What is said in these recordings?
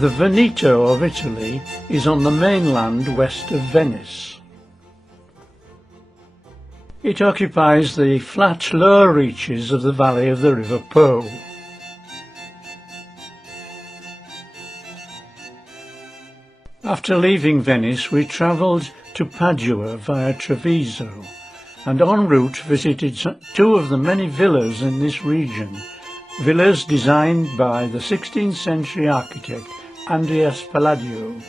The Veneto of Italy is on the mainland west of Venice. It occupies the flat lower reaches of the valley of the River Po. After leaving Venice, we travelled to Padua via Treviso, and en route visited two of the many villas in this region, villas designed by the 16th century architect Andreas Palladio.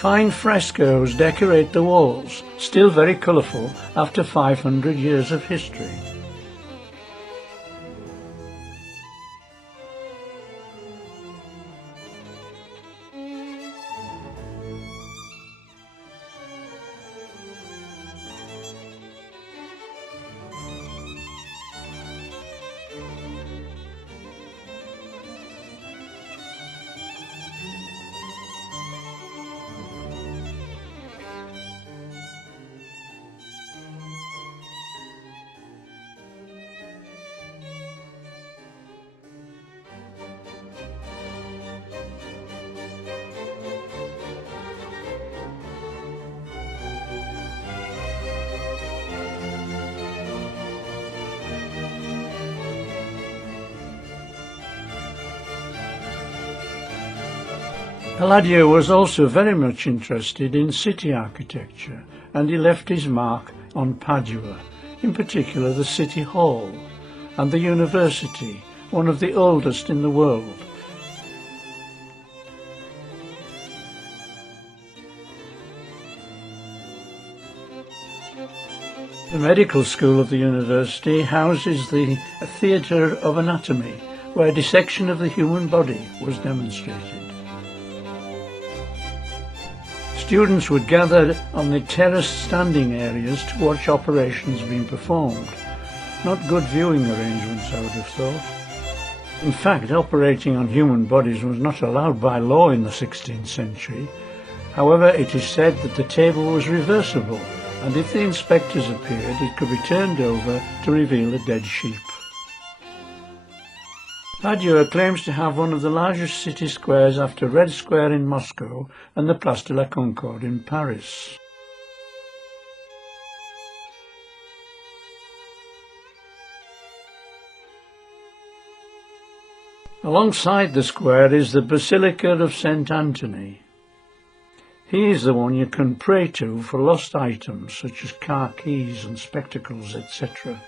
Fine frescoes decorate the walls, still very colourful after 500 years of history. Palladio was also very much interested in city architecture, and he left his mark on Padua, in particular the City Hall and the University, one of the oldest in the world. The medical school of the university houses the Theatre of Anatomy, where dissection of the human body was demonstrated. Students would gather on the terraced standing areas to watch operations being performed. Not good viewing arrangements, I would have thought. In fact, operating on human bodies was not allowed by law in the 16th century. However, it is said that the table was reversible, and if the inspectors appeared, it could be turned over to reveal a dead sheep. Padua claims to have one of the largest city squares after Red Square in Moscow and the Place de la Concorde in Paris. Alongside the square is the Basilica of St. Anthony. He is the one you can pray to for lost items such as car keys and spectacles, etc.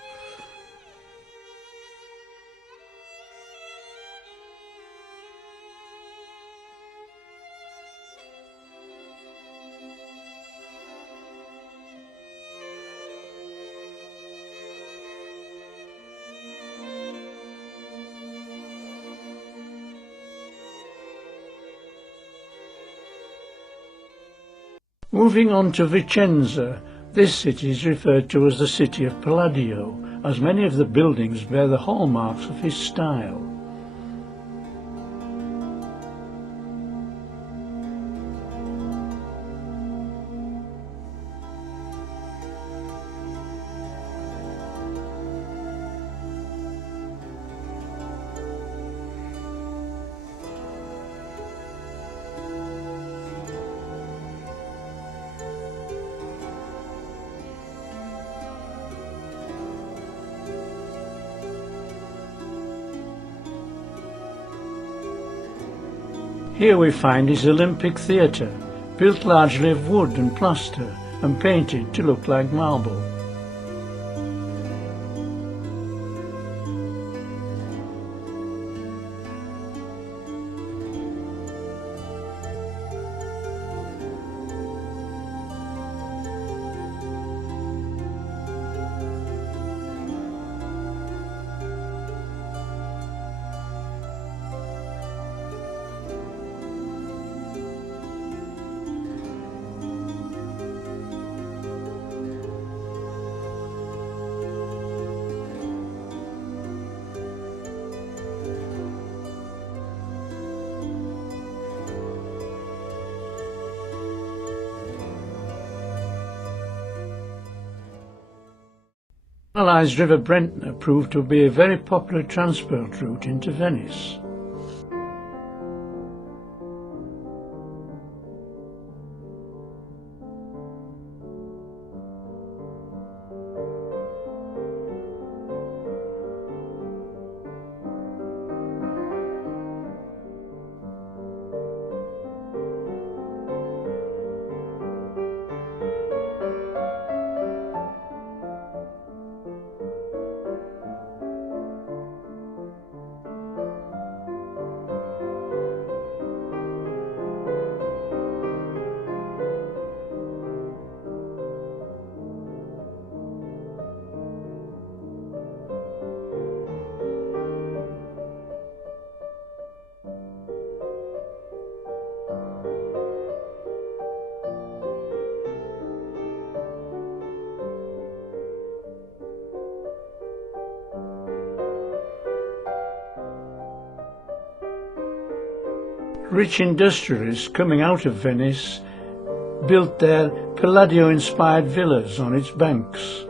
Moving on to Vicenza, this city is referred to as the city of Palladio, as many of the buildings bear the hallmarks of his style. Here we find his Olympic Theatre, built largely of wood and plaster and painted to look like marble. The canalised River Brentna proved to be a very popular transport route into Venice. Rich industrialists coming out of Venice built their Palladio-inspired villas on its banks.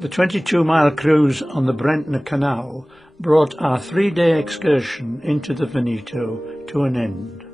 The 22-mile cruise on the Brentna Canal brought our 3-day excursion into the Veneto to an end.